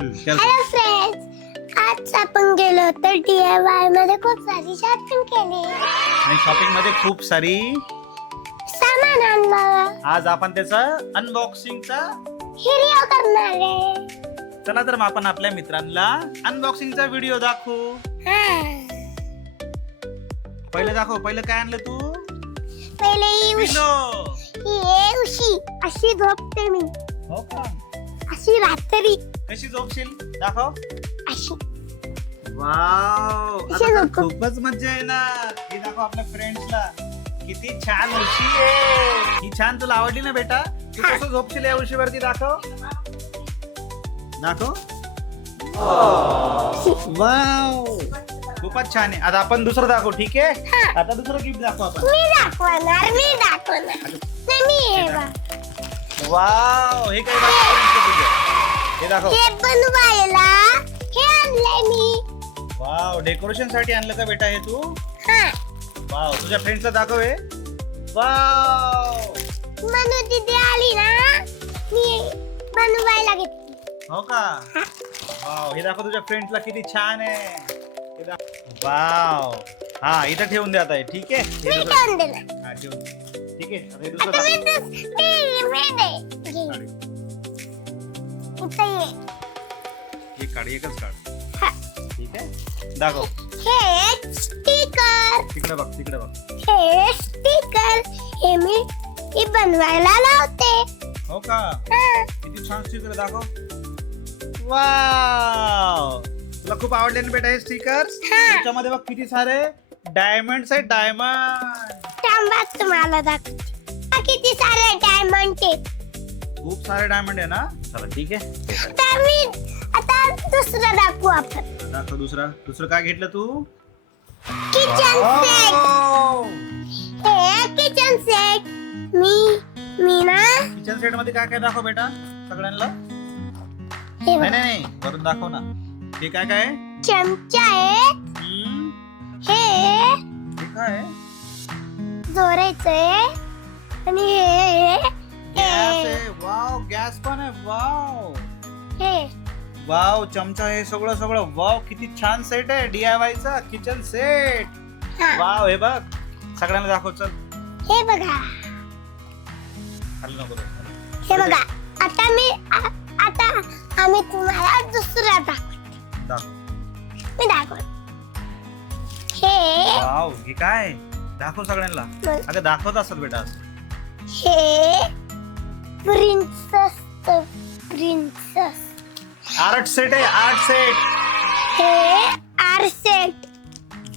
Hello friends, आज आपण गेलो तर DIY मध्ये खूप सारी शॉपिंग केली आणि शॉपिंग मध्ये खूप सारी सामान आणलं. आज आपण त्याचा अनबॉक्सिंगचा व्हिडिओ करणार आहे. चला तर मग आपण आपल्या मित्रांना अनबॉक्सिंगचा व्हिडिओ दाखवू. पहिले दाखव, पहिलं काय आणलं तू? पहिले ही पिलो. उशी अशी झोपते मी, हो का? अशी रात्री कशी झोपशील दाखव. अशी वाव, कशी आता तर झोपू? खूपच मजा येणार. हे दाखव आपल्या फ्रेंड्सला. किती छान उशी आहे ही. छान, तुला आवडली ना बेटा? तू कसं झोपशील या उशीवरती? दाखव दाखव. वाव, खूपच छान आहे. आता आपण दुसरं दाखव, ठीक आहे? आता दुसरं गिफ्ट दाखव आपण. मी दाखवणार नाही, मी हे बघ. वाव, हे काय दाखव तुझं? हे दाखव. हे बनवायला हे आणलंय मी. वाव, डेकोरेशन साठी आणलं का बेटा हे तू? हा, वाव, तुझ्या फ्रेंड्सला दाखव हे. वाव, मनू दीदी आली ना, मी बनवायला घेतली. हो का? वाव, हे दाखव तुझ्या फ्रेंड्सला. किती छान आहे. हे दाखव. वाव, हा, इथं ठेवून दे आता हे, ठीक आहे? हे मी दुसरं- ठेवून दिलं. हा, ठेवून दे. ठीक आहे, आता हे दुसरं आता मी दाखव. मी दे. घे. इथं ये. हे काढ, एकच काढ. हा. ठीक आहे, दाखव. हे स्टिकर, तिकडे बघ, तिकडे बघ. हे स्टिकर हे मी बनवायला लावते. हो का? हा. किती छान स्टिकर दाखव. वाव, तुला खूप आवडले ना बेटा हे स्टिकर्स? हा. त्याच्यामध्ये बघ किती सारे डायमंड्स आहेत. डायमंड थांबा, तुम्हाला दाखवते. हा, किती सारे डायमंड आहेत. खूप सारे डायमंड आहे ना? चला ठीक आहे. आता दुसरं दाखवू आपण. दाखव दुसरं काय घेतलं तू? Kitchen set. वाव! हे किचन सेट मी ना किचन सेट मध्ये काय काय दाखव बेटा सगळ्यांना. हे नाही नाही नाही, वरून दाखव ना. हे काय काय आहे? चमचा आहे. हम्म, हे हे काय आहे? जोरायचंय आणि हे गॅस आहे. वाव, गॅस पण आहे. वाव हे वाव, चमचा, हे सगळं सगळं. वाव, किती छान सेट आहे DIY चा किचन सेट. हा. वाव, हे बघ सगळ्यांना दाखव. चल, हे बघा, खाली नको रे. हे बघा. आता आम्ही तुम्हाला दुसरा दाखव. मी दाखव. हे वाव, हे काय? दाखव सगळ्यांना. अगं दाखवत असत बेटा. हे प्रिन्सेस आर्ट सेट आहे. Art set. हे आर सेट.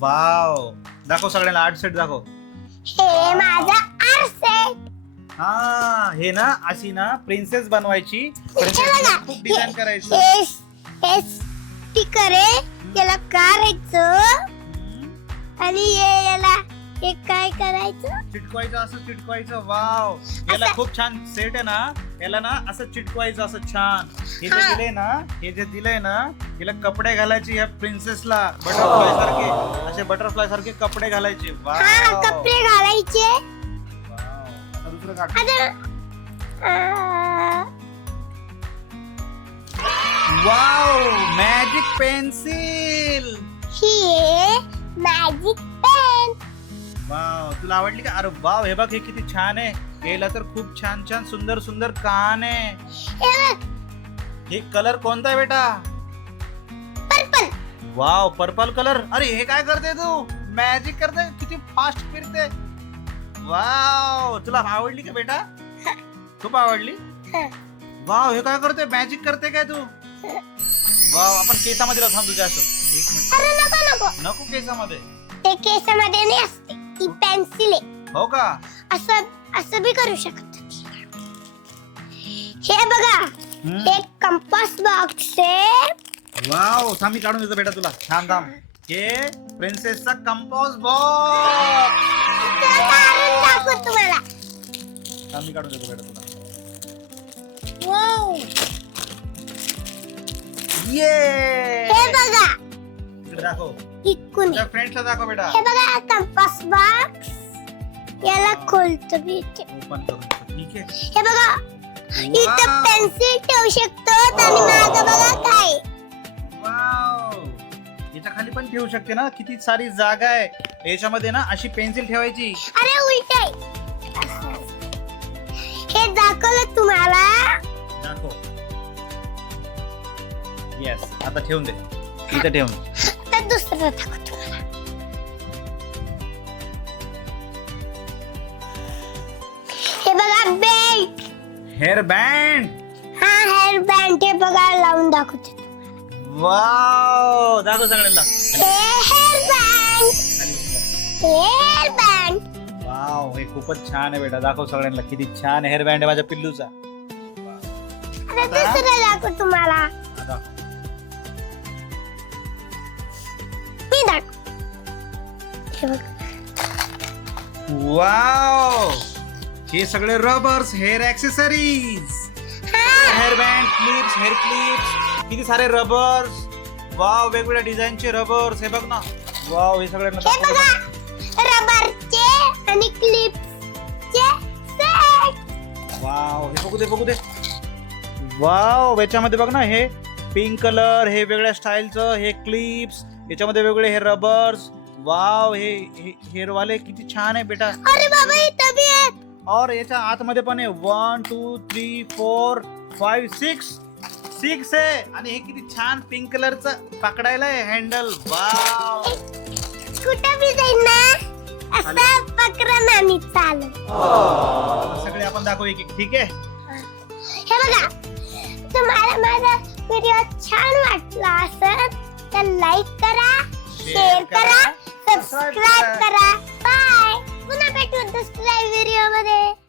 वाव, दाखव सगळ्यांना आर्ट सेट दाखव. हे माझा आर सेट. हा, हे ना अशी ना प्रिन्सेस बनवायची. हे बघा, खूप डिझाईन करायचं. हे स्टिकर आहे, याला काढायचं आणि याला हे काय करायचं, चिटकवायचं. असं चिटकवायचं. वाव, याला असं. खूप छान सेट आहे ना. याला ना असं चिटकवायचं असं छान. हे जे हा. दिलंय ना, हे जे दिलंय ना, याला कपडे घालायचे. ह्या प्रिन्सेसला बटरफ्लाय सारखे, असे बटरफ्लाय सारखे कपडे घालायचे. हा, वाव, कपडे घालायचे. वाव. आता दुसरं काढ. Wow, magic pencil. ही मॅजिक पेन. वाव, तुला आवडली का? अरे वाव, हे बघ हे किती छान आहे. याला तर खूप छान छान सुंदर सुंदर कान आहे. हे बघ, हे कलर कोणता आहे बेटा? पर्पल. Wow, purple colour. अरे हे काय करते तू? मॅजिक करते. किती फास्ट फिरते. वाव, तुला आवडली का बेटा? खूप आवडली. वाव, हे काय करते? मॅजिक करते काय तू? वाव, आपण केसामध्ये लावू. थांब तुझ्या असं. एक मिनिट. अरे नको, नको केसामध्ये. ते केसामध्ये नाही असते, ती पेन्सिल आहे. हो का? असं बी करू शकत. हे बघा, हम्म. हे कंपास बॉक्स आहे. वाव, थांब मी काढून देतो बेटा तुला. थांब. हे प्रिन्सेसचा कंपोज बॉक्स. चला, काढून दाखवतो तुम्हाला. थांब मी काढून देतो बेटा तुला. वाव, ये, हे बघा, इकडे दाखव. इकडून तुझ्या फ्रेंड्सला दाखव बेटा. हे बघा, कंपास बॉक्स. याला खोलतो बी इथे. ओपन करून. ठीक आहे. हे बघा, इथं पेन्सिल ठेवू शकतो आणि मागं बघा काय ठेवू शकते ना, किती सारी जागा आहे याच्यामध्ये ना. अशी पेन्सिल ठेवायची. अरे उलट हे दाखवलं तुम्हाला. दाखव. येस, आता ठेवून दे इथे ठेवून. तर दुसरं दाखव तुम्हाला. हे बघा बेल्ट. Hair band. हा हेअर बँड. हे बघा लावून दाखवते. वाव, दाखव सगळ्यांना. Hair band. Hair band. Wow, हे खूपच छान आहे बेटा. दाखव सगळ्यांना किती छान हेअर बँड आहे माझ्या पिल्लूचा. आता दुसरं दाखव तुम्हाला. आता मी दाखव. हे बघ. वाव, हे सगळे rubbers, hair accessories, hair band, clips, hair clips, किती सारे रबर्स. वाव, वेगवेगळ्या डिझाईनचे रबर्स. हे बघ ना. वाव, हे सगळे हे बघा रबरचे आणि क्लिपचे सेट. वाव, हे बघू दे बघू दे. वाव, याच्यामध्ये बघ ना, हे पिंक कलर, हे वेगळ्या स्टाईलचं, हे क्लिप्स, याच्यामध्ये वेगवेगळे हे रबर्स. वाव, हे हेअर वाले किती छान आहे बेटा. अरे बाबा इथं बी आहे. और याच्या आतमध्ये पण आहे 1 2 3 4 5 6 आहे. आणि हे किती छान पिंक कलरचं पकडायला आहे हँडल. वाव, कुठं बी जाईन ना असं पकडून आम्ही चालू. सगळे आपण दाखवू एक एक. ठीक आहे. हे बघा तुम्हाला माझा व्हिडिओ छान वाटला असेल तर लाईक करा, शेअर करा, सबस्क्राईब करा. बाय. पुन्हा भेटू दुसऱ्या व्हिडिओ मध्ये.